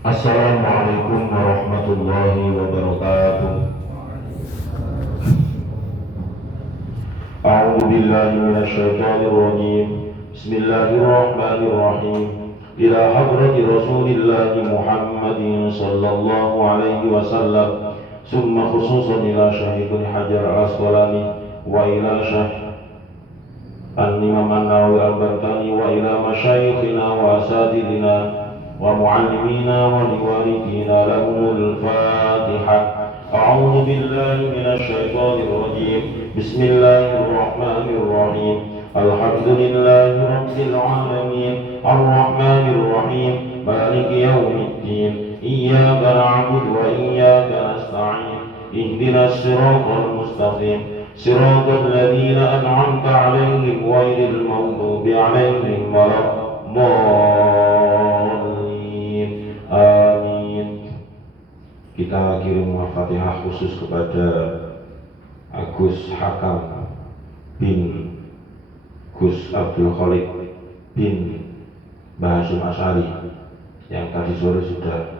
Assalamualaikum warahmatullahi wabarakatuh. A'udzu billahi minasyaitonir rajim. Bismillahirrahmanirrahim. Ila hadrati Rasulillah Muhammadin sallallahu alaihi wasallam. Summa khususan ila Syekh Ibnu Hajar Al-Asqalani wa ila Syekh Al-Imam An-Nawawi Al-Bantani wa ila masyayikhina wa asatidina wa muallimina wa liwarithina lahumul Fatihah. أعوذ بالله من الشيطان الرجيم بسم الله الرحمن الرحيم الحمد لله رب العالمين الرحمن الرحيم مالك يوم الدين إياك نعبد وإياك نستعين اهدنا الصراط المستقيم صراط الذين أنعمت عليهم غير المغضوب عليهم ولا الضالين آمين. Kita kirim Al-Fatihah khusus kepada Agus Hakam bin Gus Abdul Khalik bin Mbah Hasyim Asy'ari yang tadi sore sudah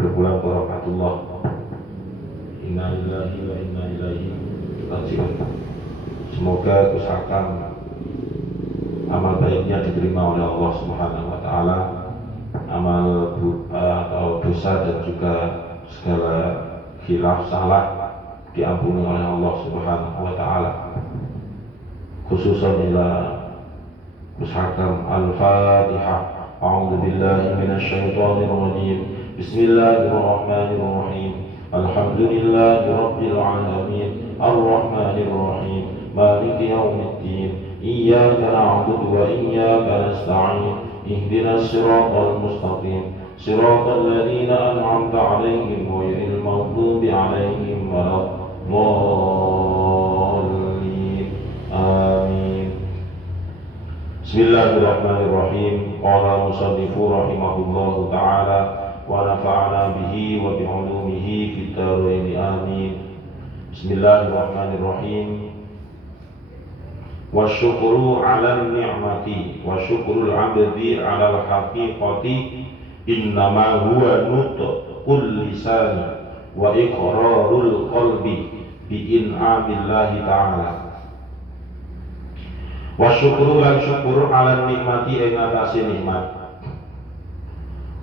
berpulang ke rahmatullah. Inna lillahi wa inna ilaihi raji'un. Semoga Gus Hakam amal baiknya diterima oleh Allah Subhanahu wa taala, amal atau dosa dan juga segala khilaf salah diampuni oleh Allah Subhanahu wa taala. Khususan ila Mushakam Al-Fatihah. A'udzu billahi minasyaitonir rajim. Bismillahirrahmanirrahim. Alhamdulillahi rabbil alamin. Arrahmanir rahim. Maliki yaumiddin. Iyyaka na'budu wa iyyaka nasta'in. Ihdinas siratal mustaqim. صراط الذين أنعمت عليهم غير المغضوب عليهم ولا الضالين آمين. بسم الله الرحمن الرحيم. قال المصنف رحمه الله تعالى ونفعنا به وبعلومه في الدارين آمين. بسم الله الرحمن الرحيم. والشكر على النعمة وشكر العبد على الحقيقة innama huwa nutqul lisani wa iqrarul qalbi bi in'amillahi ta'ala. Wa syukru lan syukur ala nikmati ing atase nikmat.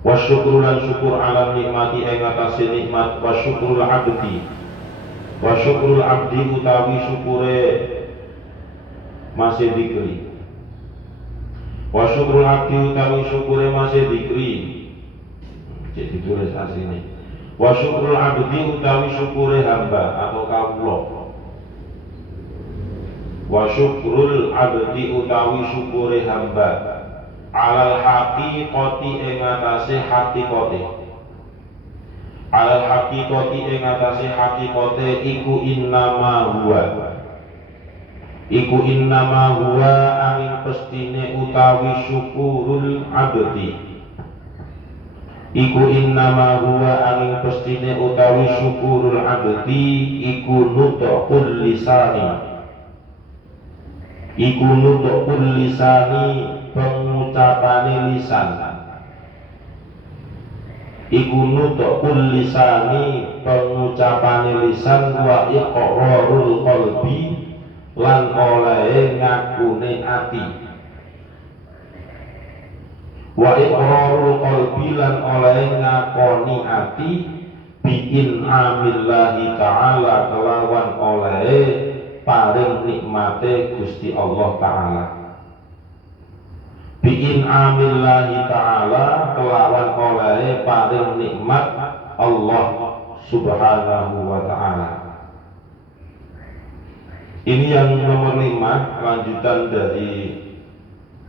Wa syukru lan syukur ala nikmati ing atase nikmat. Wa syukrul abdi. Wa syukrul abdi utawi syukure masih dikri. Wa syukrul abdi utawi syukure masih dikri. Jadi tulis aslinya. Wa syukrul abdi utawi syukure hamba atau kawula. Wa syukrul abdi utawi syukure hamba alal haqiqati ing atase haqiqate. Alal haqiqati ing atase haqiqate iku innama huwa. Iku innama huwa angin pestine utawi syukurul abdi. Iku innama huwa angin pestine utawi syukurul abdi iku nutqul lisani. Iku nutqul lisani pengucapane lisan. Iku nutqul lisani pengucapane lisan wa iqrarul qalbi lan olehe ngakune ati. Wa iqrarul qalbi lan oleh ngakoni ati bi in'amillahi ta'ala kelawan oleh paring nikmate Gusti Allah Ta'ala. Bi in'amillahi ta'ala kelawan oleh paring nikmat Allah Subhanahu wa ta'ala. Ini yang nomor 5, lanjutan dari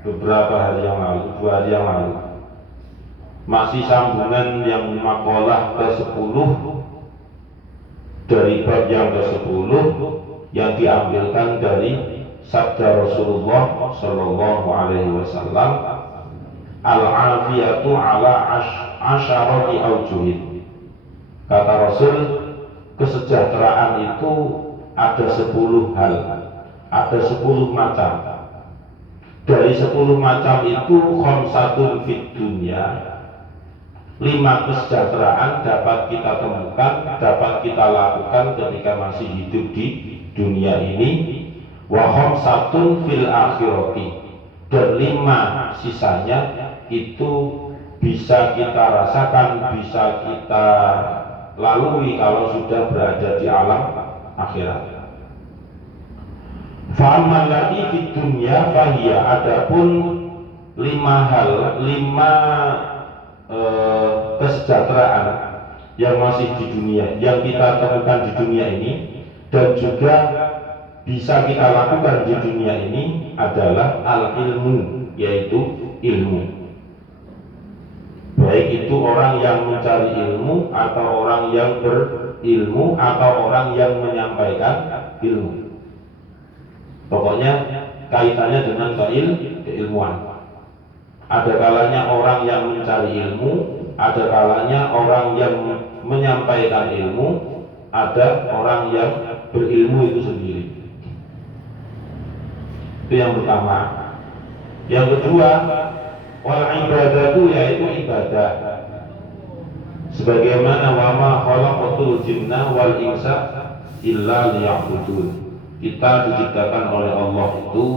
beberapa hari yang lalu, 2 hari yang lalu. Masih sambungan yang makalah ke-10 dari bab yang ke-10 yang diambilkan dari sabda Rasulullah sallallahu alaihi wasallam, al-afiyatu ala asyarati aujuhin. Kata Rasul, kesejahteraan itu ada 10 hal, ada 10 macam. Dari 10 macam itu khamsatun fid dunya, 5 kesejahteraan dapat kita temukan, dapat kita lakukan ketika masih hidup di dunia ini. Wa khamsatun fil akhirati, dan 5 sisanya itu bisa kita rasakan, bisa kita lalui kalau sudah berada di alam akhirat. Fa'amman lagi di dunia fahiya, adapun 5 kesejahteraan yang masih di dunia, yang kita temukan di dunia ini dan juga bisa kita lakukan di dunia ini adalah al-ilmu, yaitu ilmu. Baik itu orang yang mencari ilmu, atau orang yang berilmu, atau orang yang menyampaikan ilmu. Pokoknya kaitannya dengan keilmuan. Ada kalanya orang yang mencari ilmu, ada kalanya orang yang menyampaikan ilmu, ada orang yang berilmu itu sendiri. Itu yang pertama. Yang kedua, wal ibadatu, yaitu ibadah. Sebagaimana wa ma khalaqatul jinna wal insa illa liya'budun. Kita diciptakan oleh Allah itu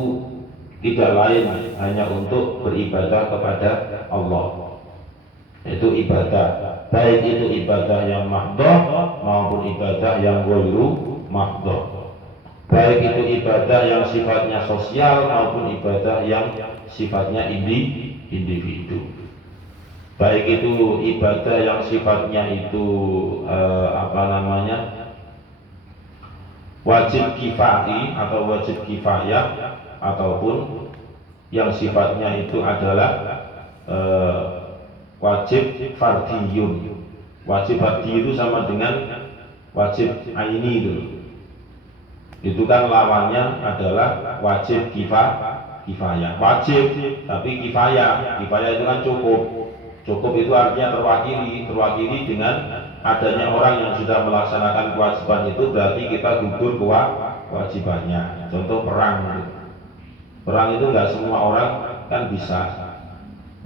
tidak lain hanya untuk beribadah kepada Allah. Itu ibadah, baik itu ibadah yang mahdoh maupun ibadah yang ghairu mahdoh. Baik itu ibadah yang sifatnya sosial maupun ibadah yang sifatnya individu. Baik itu ibadah yang sifatnya itu wajib kifai atau wajib kifayah, ataupun yang sifatnya itu adalah wajib fardiyun. Wajib fardi itu sama dengan wajib aini itu. Itu kan lawannya adalah wajib kifayah. Wajib tapi kifayah. Kifayah itu kan cukup. Cukup itu artinya terwakili dengan adanya orang yang sudah melaksanakan kewajiban itu, berarti kita gugur kewajibannya. Contoh perang. Perang itu nggak semua orang kan bisa.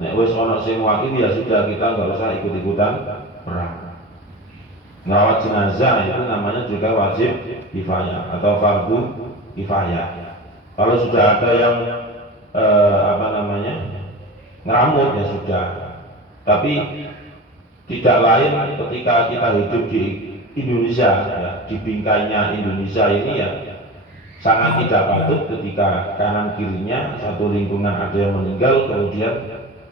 Nek wis ono sing wakili ya sudah, kita nggak usah ikut-ikutan perang. Ngrawat jenazah itu namanya juga wajib kifayah atau fardu kifayah. Kalau sudah ada yang ngeramut ya sudah. Tapi tidak lain ketika kita hidup di Indonesia, ya, di bingkainya Indonesia ini ya sangat tidak patut ketika kanan kirinya satu lingkungan ada yang meninggal kemudian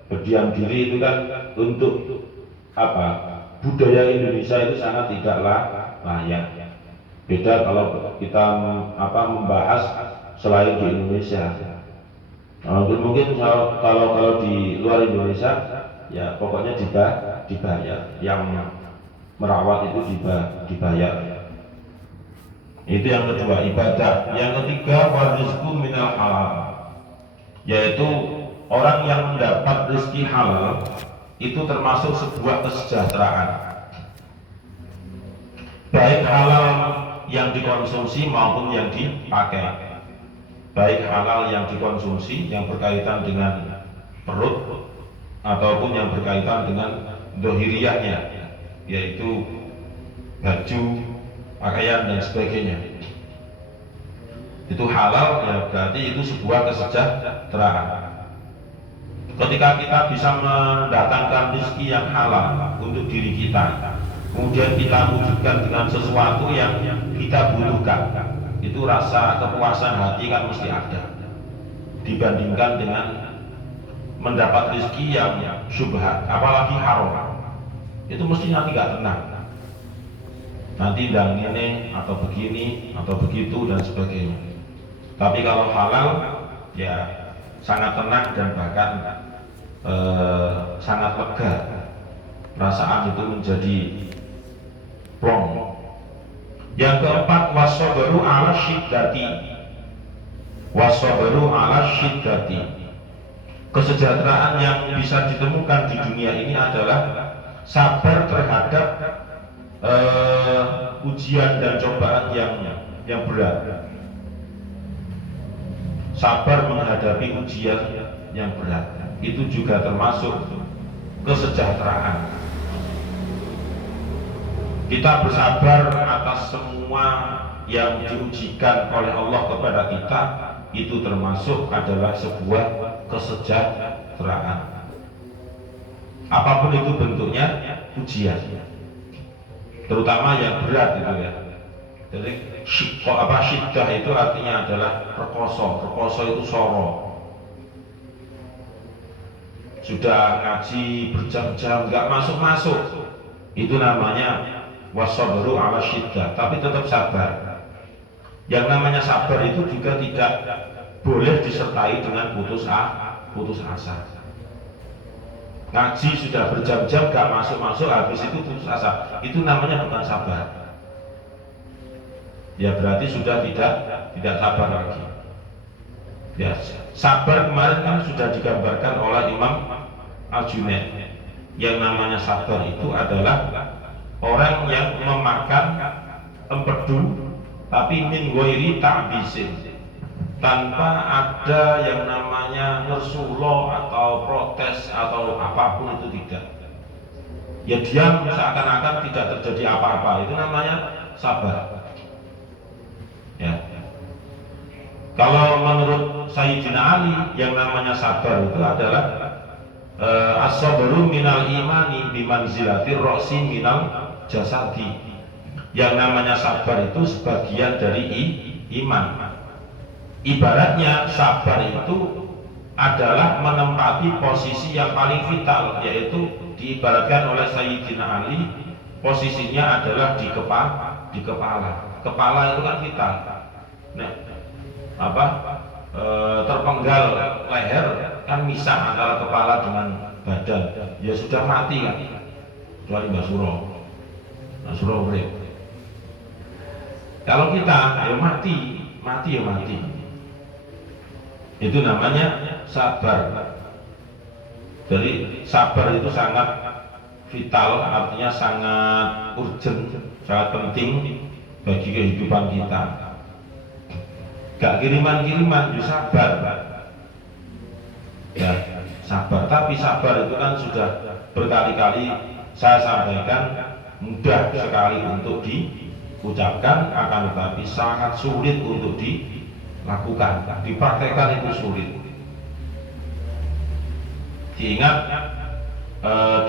berdiam diri. Itu kan untuk budaya Indonesia itu sangat tidaklah layak. Beda kalau kita membahas selain di Indonesia. Mungkin kalau di luar Indonesia ya pokoknya dibayar, yang merawat itu dibayar. Itu yang kedua, ibadah. Yang ketiga, warizqu minal halal, yaitu orang yang mendapat rezeki halal itu termasuk sebuah kesejahteraan, baik halal yang dikonsumsi maupun yang dipakai. Baik halal yang dikonsumsi yang berkaitan dengan perut, ataupun yang berkaitan dengan dohiriyahnya, yaitu baju, pakaian dan sebagainya. Itu halal ya, berarti itu sebuah kesejahteraan. Ketika kita bisa mendatangkan rezeki yang halal untuk diri kita, kemudian kita wujudkan dengan sesuatu yang kita butuhkan, itu rasa kepuasan hati kan mesti ada, dibandingkan dengan mendapat rezeki yang syubhat, apalagi haram. Itu mesti nanti gak tenang, nanti dan ini atau begini atau begitu dan sebagainya. Tapi kalau halal ya sangat tenang dan bahkan sangat lega, perasaan itu menjadi plong. Yang keempat, wasabaru ala syiddati. Wasabaru ala syiddati. Kesejahteraan yang bisa ditemukan di dunia ini adalah sabar terhadap ujian dan cobaan yang berat. Sabar menghadapi ujian yang berat itu juga termasuk kesejahteraan. Kita bersabar atas semua yang diujikan oleh Allah kepada kita, itu termasuk adalah sebuah kesejahteraan. Apapun itu bentuknya ujian, terutama yang berat itu ya. Jadi syiddah itu artinya adalah rekoso itu soro. Sudah ngaji berjam-jam nggak masuk, itu namanya wasabru ala syiddah, tapi tetap sabar. Yang namanya sabar itu juga tidak boleh disertai dengan putus asa. Ngaji sudah berjam-jam gak masuk, habis itu putus asa, itu namanya bukan sabar. Ya berarti sudah tidak sabar lagi. Ya, sabar kemarin kan sudah digambarkan oleh Imam Al-Junaid. Yang namanya sabar itu adalah orang yang memakan empedu tapi min ghairi ta'bisin, tanpa ada yang namanya ngersulo atau protes atau apapun, itu tidak. Ya diam seakan-akan tidak terjadi apa-apa, itu namanya sabar. Ya. Kalau menurut Sayyidina Ali, yang namanya sabar itu adalah as-sabru minal imani bimanzilatir roksi minal jasadi. Yang namanya sabar itu sebagian dari iman. Ibaratnya sabar itu adalah menempati posisi yang paling vital, yaitu diibaratkan oleh Sayyidina Ali, posisinya adalah di kepala. Kepala itu kan vital. Nah, terpenggal leher kan misah antara kepala dengan badan. Ya sudah mati kan. Kecuali Mbak Suro urip. Kalau kita ya mati. Itu namanya sabar. Jadi sabar itu sangat vital, artinya sangat urgent, sangat penting bagi kehidupan kita. Gak kiriman-kiriman, ya sabar. Ya sabar, tapi sabar itu kan sudah berkali-kali saya sampaikan, mudah sekali untuk diucapkan, akan tetapi sangat sulit untuk dilakukan, dipraktekkan itu sulit. Diingat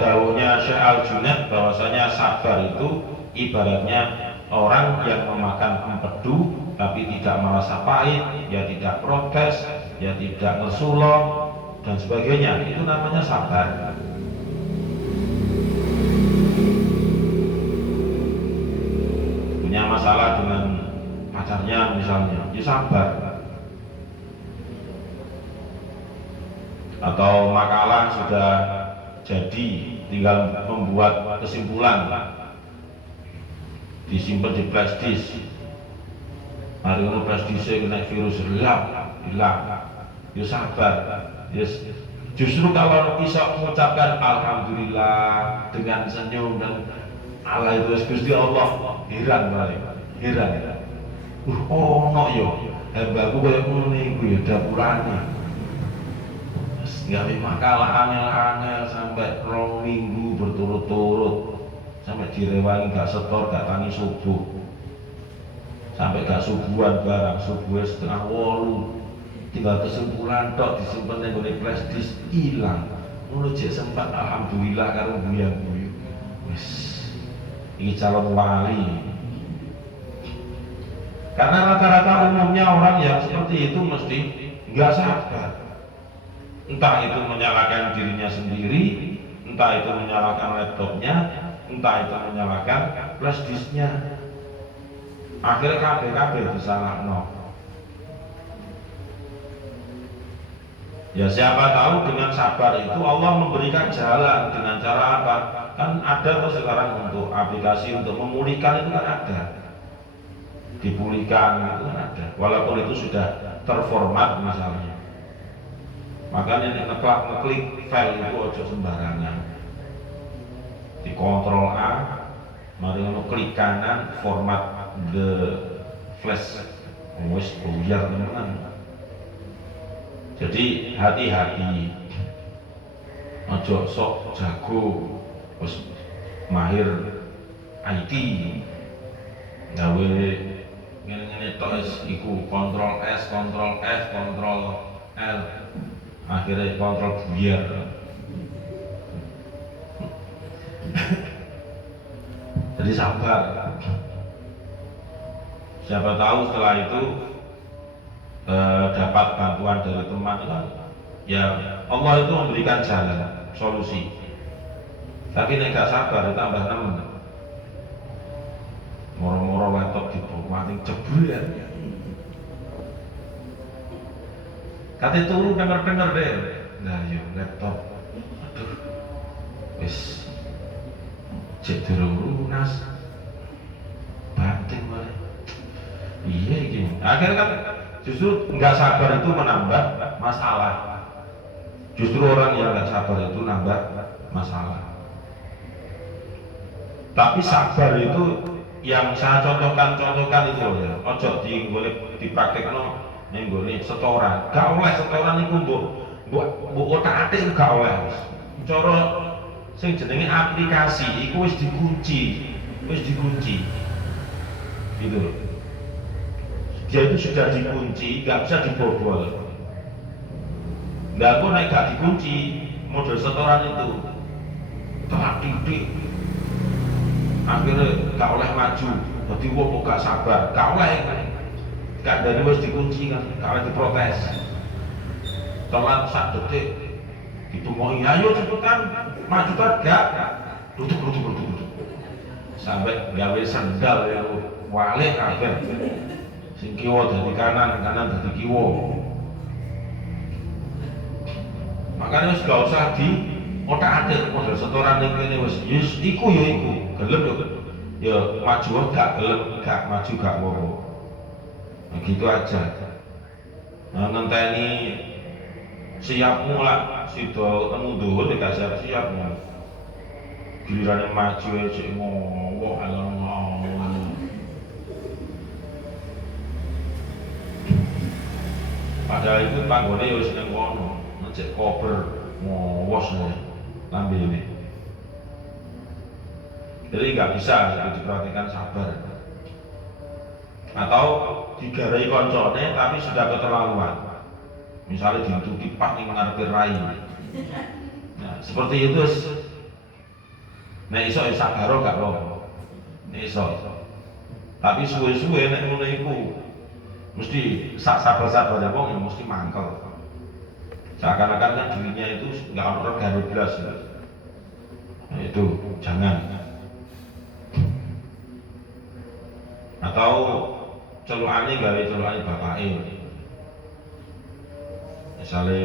dawuhnya Syekh Al-Junaid bahwasanya sabar itu ibaratnya orang yang memakan empedu tapi tidak merasa pahit, ya tidak protes, ya tidak ngesulong dan sebagainya, itu namanya sabar. Punya masalah dengan pacarnya misalnya, ya sabar. Atau makalah sudah jadi, tinggal membuat kesimpulan, disimpan di flash disk. Hari ini flash disk kena virus hilang, ya sabar. Yes. Justru kalau bisa mengucapkan alhamdulillah dengan senyum dan Allah itu Gusti Allah, heran. Oh no yo, hambaku kayak ngene iku ya dapurane. Gawe makalah angel-angel sampai 2 minggu berturut-turut, sampai direwangi gak setor, gak tangi subuh, sampai gak subuhan barang, subuhnya 7:30, tinggal kesimpulan tok disimpen ning gone flash disk ilang. Ngono jek sempat alhamdulillah karo buyang-buyu. Wis iki calon wali. Karena rata-rata umumnya orang yang seperti itu mesti nggak sabar. Entah itu menyalahkan dirinya sendiri, entah itu menyalahkan laptopnya, entah itu menyalahkan flash disknya. Akhirnya kabeh disalahno. Ya siapa tahu dengan sabar itu Allah memberikan jalan. Dengan cara apa? Kan ada tuh sekarang untuk aplikasi untuk memulihkan itu kan ada, dipulihkan itu kan ada, walaupun itu sudah terformat misalnya. Makanya ngeklik file itu ojo sembarangan, dikontrol A, mari klik kanan, format the flash, wis buyar tenan. Jadi hati-hati, ojo sok jago, terus mahir IT gawe ngene-ngene tok iku kontrol S, kontrol F, kontrol L, akhirnya kontrol buyar. Jadi sabar. Siapa tahu setelah itu dapat bantuan dari teman kan, ya Allah itu memberikan jalan solusi. Tapi nek gak sabar tambah nemen. Moro-moro laptop dibawa jebul. Kate turu denger-denger deh. Nah yo laptop. Aduh. Wis cek durung lunas. Banting wae. Iya iki. Akhirnya kan justru nggak sabar itu menambah masalah. Justru orang yang nggak sabar itu nambah masalah. Tapi sabar itu yang saya contohkan itu ya. Ojo dipraktekkan ning gone setoran. Gak oleh setoran iku mbok otak-atik gak oleh. Cara sing jenenge aplikasi iku wis dikunci. Gitu. Dia itu sudah dikunci, nggak bisa dibobol. Nggak kok naik gak dikunci model setoran itu, telat titik, akhirnya gak oleh maju. Jadi wong gak sabar, gak oleh, gak dari wis dikunci kan, gak oleh diprotes. Telat sak detik, ditungoki, ayo cepetan, maju kan gak, duduk. Sampai gawe sendal ya, wale kabeh. Sing kiwa dari kanan dari kiwa. Makanya wis gak usah di otak-atik model setoran ning kene wis iku gelem ya maju gak gelem gak maju gak apa-apa. Nah, gitu aja. Nah, ngenteni siapmu lah sida temu dhuwur gak siap-siapmu. Gilirane maju cek ngowo padahal itu panggone ya wis nang kono, ngecek koper ngowos lambe ini. Jadi nggak bisa diperhatikan sabar. Atau digarai koncone tapi sudah keterlaluan. Misalnya ditutupi pak ning ngarepe rai. Nah, seperti itu. Nek iso sabar gak apa-apa. Nek iso. Tapi suwe-suwe nek ngono iku mesti sabar-sabar ya wong mesti mangkel. Seakan-akan kan dirinya itu nggak ono regane blas. Nah, itu jangan. Atau celukane gawe celukane bapake. Misale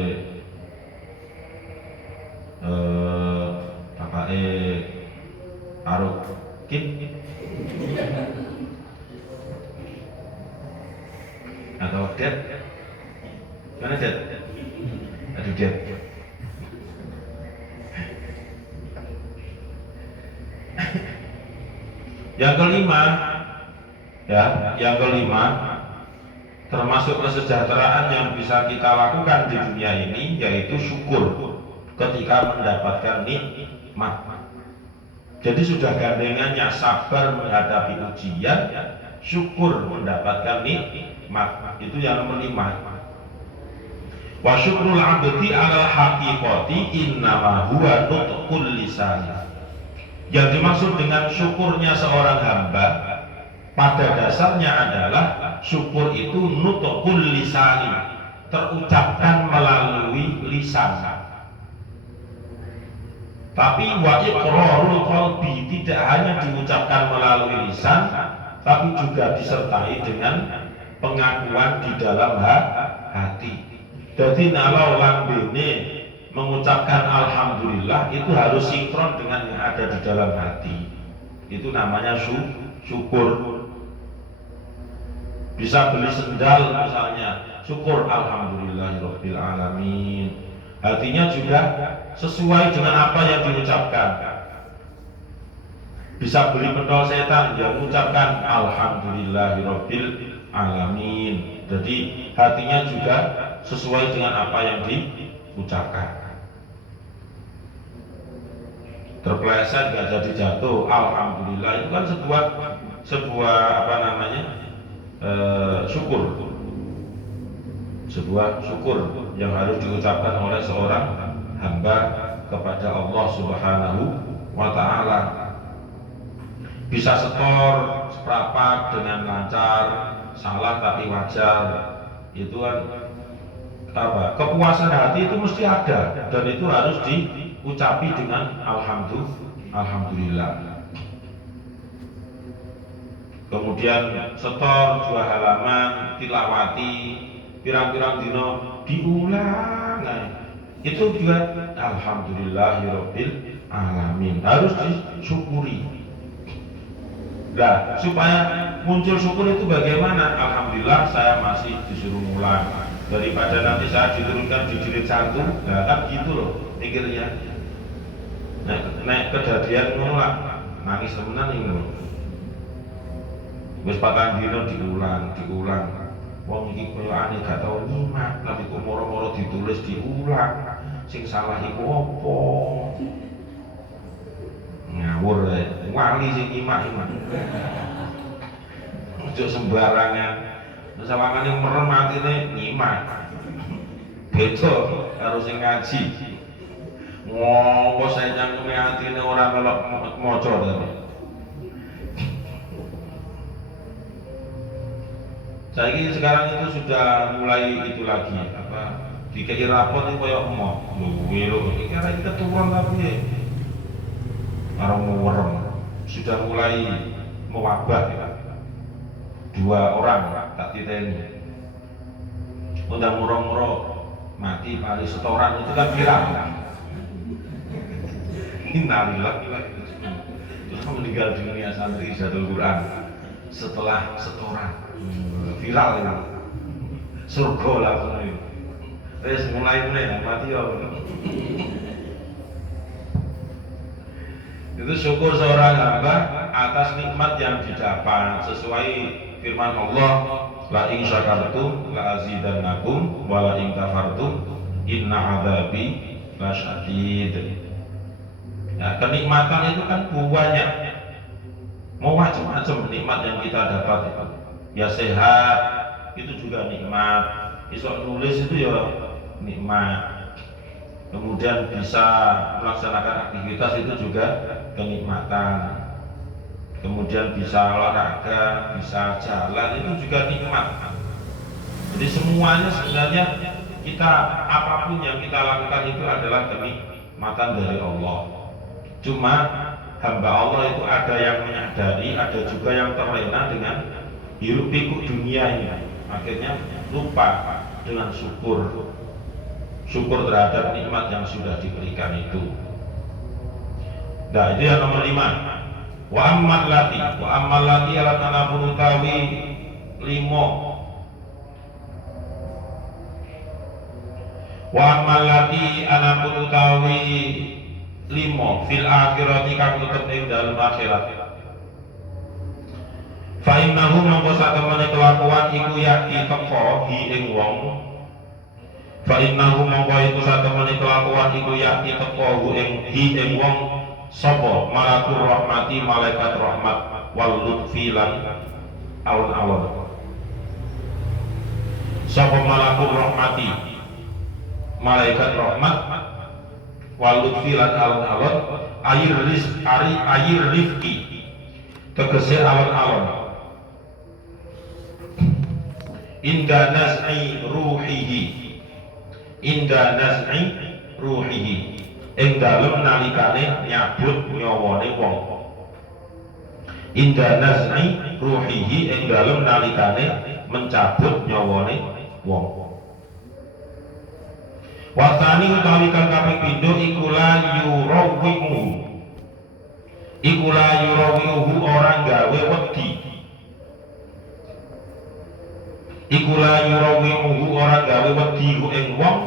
bapake arep kin atau det mana det aduh det yang kelima termasuk kesejahteraan yang bisa kita lakukan di dunia ini yaitu syukur ketika mendapatkan nikmat. Jadi sudah gandengannya sabar menghadapi ujian, syukur mendapatkan nikmat. Itu yang nomor 5. Wa syukrul abdi 'alal haqiqati innama huwa nutqul lisan. Yang dimaksud dengan syukurnya seorang hamba pada dasarnya adalah syukur itu nutqul lisan, terucapkan melalui lisan. Tapi wa iqrarul qalbi tidak hanya diucapkan melalui lisan, tapi juga disertai dengan pengakuan di dalam hati. Jadi kalau lambene mengucapkan alhamdulillah itu harus sinkron dengan yang ada di dalam hati. Itu namanya syukur. Bisa beli sendal misalnya, syukur alhamdulillahirabbil alamin. Hatinya juga sesuai dengan apa yang diucapkan. Bisa beli pentol setan, dia mengucapkan alhamdulillahirabbil alamin. Jadi hatinya juga sesuai dengan apa yang diucapkan. terpeleset nggak jadi jatuh, alhamdulillah, itu kan sebuah apa namanya, syukur, sebuah syukur yang harus diucapkan oleh seorang hamba kepada Allah Subhanahu wa Ta'ala. Bisa setor seprapat dengan lancar, salah tapi wajar, itu kan apa, kepuasan hati itu mesti ada, dan itu harus diucapi dengan alhamdulillah. Kemudian setor 2 halaman tilawati pirang-pirang dino diulang, itu juga alhamdulillahirabbil alamin, harus disyukuri. Nah, supaya muncul syukur itu bagaimana? Alhamdulillah saya masih disuruh ngulang, daripada nanti saya diturunkan di jilid 1. Nah kan gitu loh mikirnya. Nek kedadian ngono lah, nangis temenan ini loh. Wis patang dino diulang. Wong iki koyoane gak tau nyimak, tapi kok moro-moro ditulis diulang. Sing salah iku opo? Ngawur wali sing nyimak. Ojo sembarangan. Sawangane merem atine nyimak. Beda karo sing ngaji. Ngopo saya nyangkeme atine ora melok maca to. Saiki sekarang itu sudah mulai itu lagi, apa dikei rapot itu koyo emoh. Lho, iki arek keturun tapi karo merem. Sudah mulai mewabah ya. 2 orang tak titeni. Undang muro-muro mati pari setoran itu kan viral. Innalillah. Terus meninggal dunia santri Zadul Quran setelah setoran. Viral ya. Surga langsung itu. Terus mulai mati ya. Itu syukur seorang hamba atas nikmat yang didapat sesuai firman Allah, la in syakartum la azidannakum wa la in kafartum inna adzabi lasyadid. Ya, kenikmatan itu kan banyak, mau macam-macam nikmat yang kita dapat itu. Ya sehat itu juga nikmat, iso nulis itu ya nikmat, kemudian bisa melaksanakan aktivitas itu juga kenikmatan, kemudian bisa olahraga, bisa jalan, itu juga nikmat. Jadi semuanya sebenarnya kita, apapun yang kita lakukan itu adalah kenikmatan dari Allah. Cuma hamba Allah itu ada yang menyadari, ada juga yang terlena dengan hiruk pikuk dunia ini, akhirnya lupa dengan syukur terhadap nikmat yang sudah diberikan itu. Nah, itu yang nomor 5. Wa ammal lati ala tanabun utawi 5. Wa ammal lati anapun utawi 5 fil akhirati kang tetep ing dalem akhirat. Fa innahu mongko satemene kelakuan iku yakti teko hi ing wong. Fa innahu mongko iku satemene kelakuan iku yakti teko hi ing wong sapa malakur rahmati malaikat rahmat wal lutfi lan alun-alun. Sapa malakur rahmati malaikat rahmat wal lutfi lan alun-alun ayir rifki tegese alun-alun. Inda naz'i ruhihi ing dalem nalikane nyabut nyawane wong. Inda naz'i ruhihi ing dalem nalikane mencabut nyawane wong. Wasani utawi kang kaping pindho iku la yurawihu orang gawe wedi. Iku la yurawihu orang gawe wedi ing wong,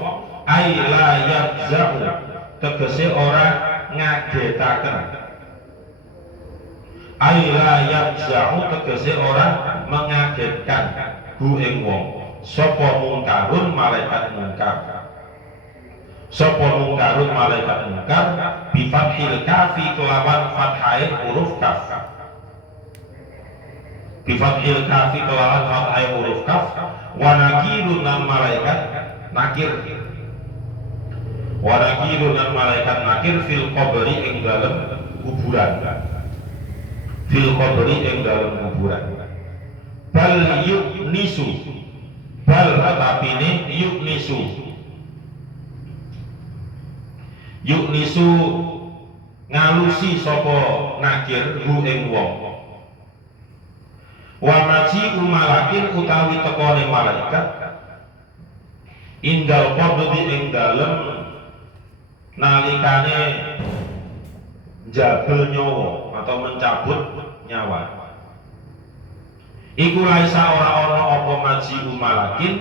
ai la yabza'u tegese ora ngagetaken. Ai la yabza'u tegese ora mengagetkan ing wong. Sapa mungkarun malaikat mungkar. Sapa mungkarun malaikat mungkar bi fathil kafi kelawan fathae huruf kaf. Bi fathil kafi kelawan fathae huruf kaf wa nakirun lan malaikat nakir. Wa nakirun lan malaikat nakir fil qabri ing dalem kuburan. Fil qabri ing dalem kuburan. Bal yuknisu, bal atapine yuknisu, yuknisu ngalusi sapa nakir hu ing wong. Wa maji umalakin utawi tekone malaikat indal qabdi ing dalem nalikane jabel nyawa atau mencabut nyawa. Iku laisa ora ana apa maji umalakin,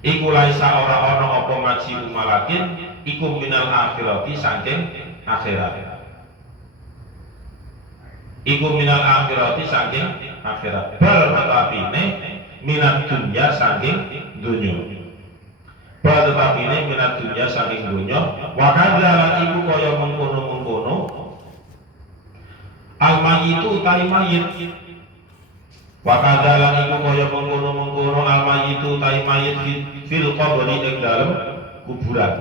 iku laisa ora ana apa maji umalakin, iku minal akhirati saking akhirat. Iku minal akhirati saking akhirat. Bal tetapine minat dunya saking dunya. Bal tetapine minat dunya saking dunya. Wa kadza iku kaya mengkono-mengkono. Al-mayyitu utawi mayit. Wa kadzalan iku kaya mengkono-mengkono al-mayyitu utawi mayit fil qabri ing dalem kuburan.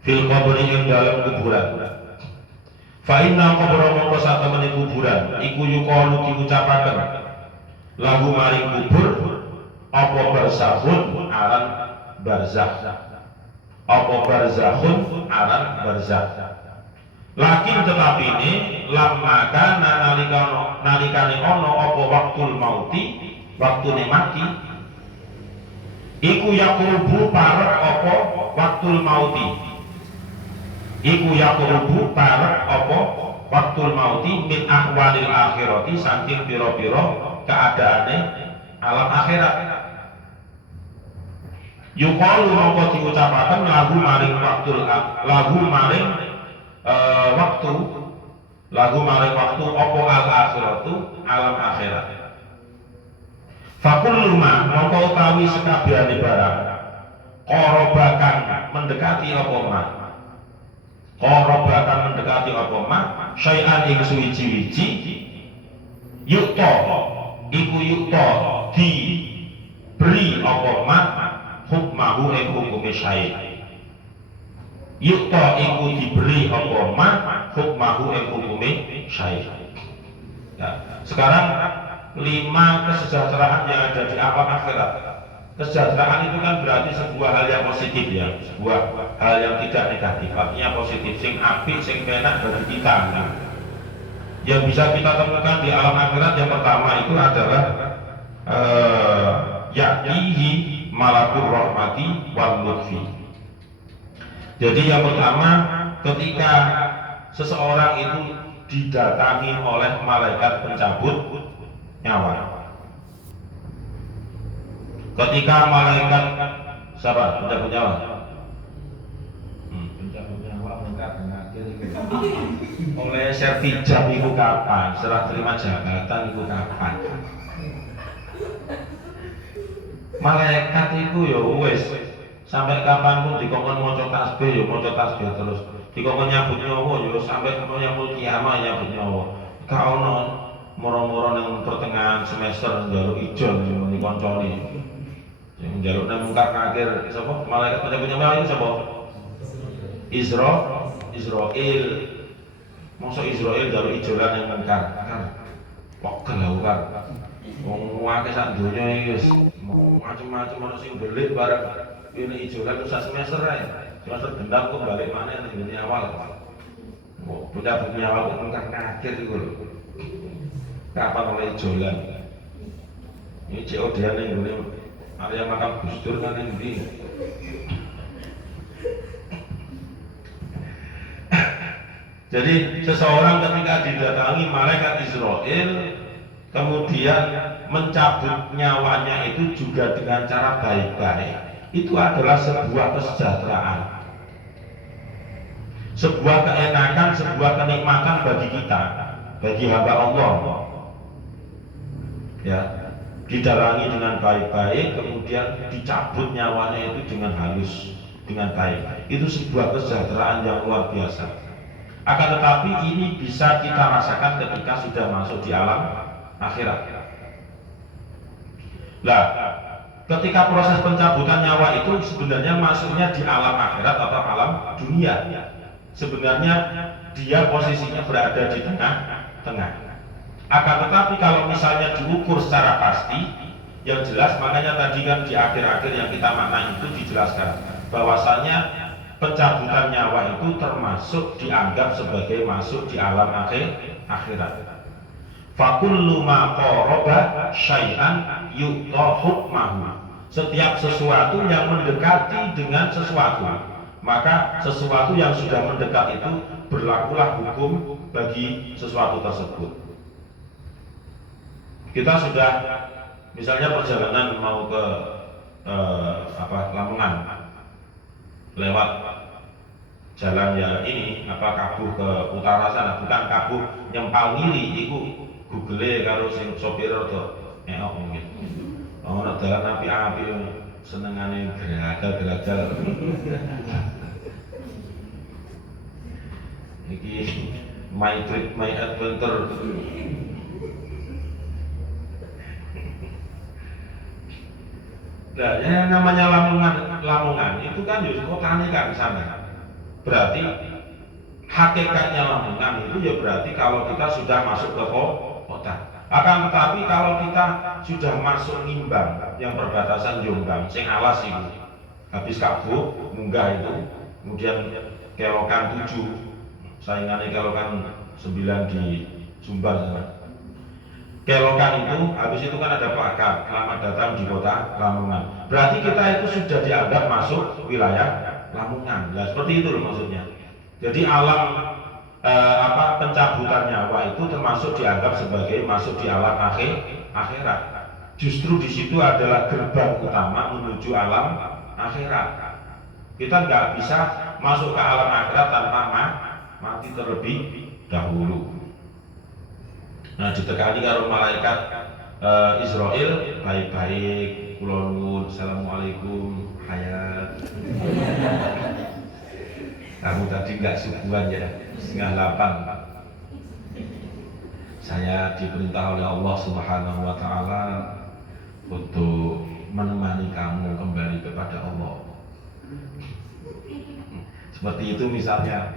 Fil qabri ing dalem kuburan. Fa inna qabra mongko satemene kuburan iku yuqalu diucapaken lagu maring kubur apa barzakhun aran barzakh. Apa barzakhun aran barzakh. Lakin tetapi ini lama kana nalikane ono apa waktul mauti waktune mati iku yakurubu parek apa waktul mauti iku yakurubu parek apa waktul mauti min ahwalil akhirati saking pira-pira keadaane alam akhirat. Yuqalu mongko diucapaken lagu maring waktul lagu maring waktu lagu maring waktu opo al akhiratu alam akhirat. Fakullu ma mongko utawi sekabehane barang qorobakan mendekati apa ma qorobakan mendekati apa ma syai'an ing suwiji-wiji yukta iku yukta diberi apa ma hukmahu ing hukume syai'. Yukta iku diberi apa ma hukmahu ing hukume syai'. Ya, sekarang 5 kesejahteraan yang ada di alam akhirat. Kesejahteraan itu kan berarti sebuah hal yang positif ya, sebuah hal yang tidak negatif. Artinya positif, sing apik, sing enak bagi kita. Nah, yang bisa kita temukan di alam akhirat yang pertama itu adalah yaknihi malakur rahmati wal lutfi. Jadi yang pertama ketika seseorang itu didatangi oleh malaikat pencabut nyawa. Ketika malaikat siapa? Pencabut nyawa. Pencabut nyawa mengkat ngakir oleh sertijab itu kapan? Serah terima jabatan itu kapan? Malaikat itu ya wes sampai kapanpun dikongkon maca tasbih ya maca tasbih terus, dikongkon nyambut nyawa ya sampai nyambut kiamat nyambut nyawa. Gak ono moro-moro nang pertengahan semester njaluk ijon ning koncone. Sing njaluk nang mungkar nakir sapa? Malaikat pencabut nyawa itu sapa? Israil. Mosok Israil njaluk ijolan nang mungkar. Kok gelaukan. Wong akeh sak donya iki wis macam-macam ono sing belik bareng. Ini ijolan usah semester aja, semester gendam kok balik mana nih ini awal. Punya awal kok mengkak kaget itu loh. Kapan mulai ijolan? Ini COD-an yang ini area makam Gus Dur kan ini. Jadi seseorang ketika didatangi malaikat Israel kemudian mencabut nyawanya itu juga dengan cara baik-baik. Itu adalah sebuah kesejahteraan, sebuah keenakan, sebuah kenikmatan bagi kita, bagi hamba Allah. Ya, didalangi dengan baik-baik, kemudian dicabut nyawanya itu dengan halus, dengan baik. Itu sebuah kesejahteraan yang luar biasa. Akan tetapi ini bisa kita rasakan ketika sudah masuk di alam akhirat. Nah, ketika proses pencabutan nyawa itu sebenarnya masuknya di alam akhirat atau alam dunia. Sebenarnya dia posisinya berada di tengah-tengah. Akan tetapi kalau misalnya diukur secara pasti, yang jelas makanya tadi kan di akhir-akhir yang kita maknai itu dijelaskan bahwasanya pencabutan nyawa itu termasuk dianggap sebagai masuk di alam akhirat. Fakullu ma qoroba syai'an yu'ta hukmahu. Setiap sesuatu yang mendekati dengan sesuatu, maka sesuatu yang sudah mendekat itu berlakulah hukum bagi sesuatu tersebut. Kita sudah misalnya perjalanan mau ke Lamongan, lewat jalan yang ini kabuh ke utara sana, bukan kabuh nyempal ngiri, itu Google karo sing sopir rada eok mungkin. Ono dalan api-api senengane geragal-geragal. Iki my trip, my adventure. Nah, yang namanya Lamongan itu kan di kotanya kan sana. Berarti hakikatnya Lamongan itu ya berarti kalau kita sudah masuk ke kota. Akan tetapi kalau kita sudah masuk Nimbang yang perbatasan Jombang, sing alas itu, habis kabuh munggah itu, kemudian kelokan 7, saingannya kelokan 9 di Sumbar sana. Kelokan itu, habis itu kan ada plakat selamat datang di kota Lamongan. Berarti kita itu sudah dianggap masuk wilayah Lamongan. Nah, seperti itu loh maksudnya. Jadi alam pencabutan nyawa itu termasuk dianggap sebagai masuk di alam akhirat. Justru di situ adalah gerbang utama menuju alam akhirat. Kita nggak bisa masuk ke alam akhirat tanpa mati terlebih dahulu. Nah, ditekani karo malaikat Israel, baik-baik, kula nuwun, assalamualaikum, hayat. Kamu tadi nggak subuhan ya, 7:30. Saya diperintah oleh Allah Subhanahu wa Ta'ala untuk menemani kamu kembali kepada Allah. Seperti itu misalnya.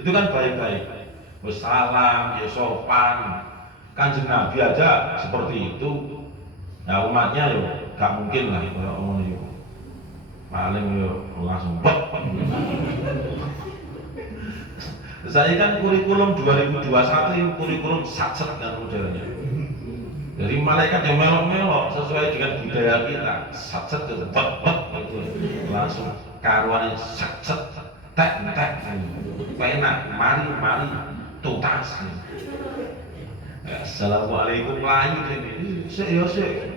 Itu kan baik-baik. Wassalam, ya sopan. Kanjeng Nabi aja seperti itu. Nah, umatnya yo gak mungkin lah kalau yo paling yo langsung bek. Saya kan kurikulum 2021 ini kurikulum satset kan modelnya. Dari malaikat yang melok-melok sesuai dengan budaya kita, satset itu bek itu langsung karuan satset tek penak mari tuntas. Assalamualaikum layu ini. Sik.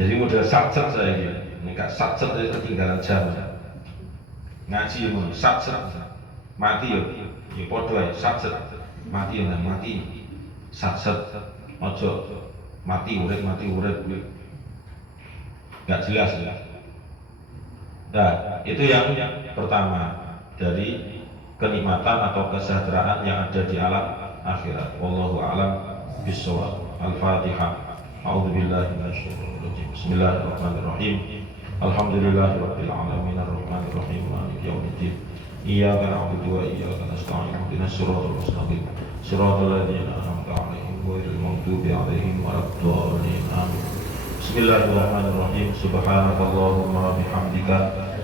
Jadi model satset saya ini kak satset itu ketinggalan jam. Ngaji mun satset mati yo podo ae satset mati yo mati satset ojo mati urip nggak jelas ya. Nah, itu yang pertama dari kenikmatan atau kesejahteraan yang ada di alam akhirat. Wallahu a'lam bishawab. Al-Fatihah. A'udzubillahi minasyaitonir rajim. Bismillahirrahmanirrahim. Alhamdulillahirabbil alamin arrahmanir rahim maliki yaumiddin. Iyyaka na'budu wa iyyaka nasta'in. Ihdinas siratal mustaqim. Siratal ladzina an'amta 'alaihim ghairil maghdubi 'alaihim waladdallin. Amin. Bismillahirrahmanirrahim. Subhanakallahumma bihamdika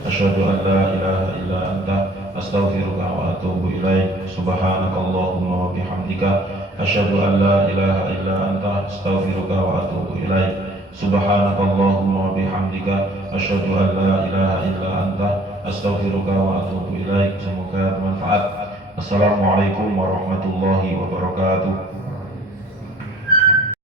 asyhadu an la ilaha illa anta astaghfiruka wa atubu ilaik. Subhanakallahumma wa bihamdika asyhadu an la ilaha illa anta astaghfiruka wa atubu ilaik. Subhanakallahumma wa bihamdika asyhadu an la ilaha illa anta astaghfiruka wa atubu ilaik. Semoga bermanfaat. Assalamualaikum warahmatullahi wabarakatuh.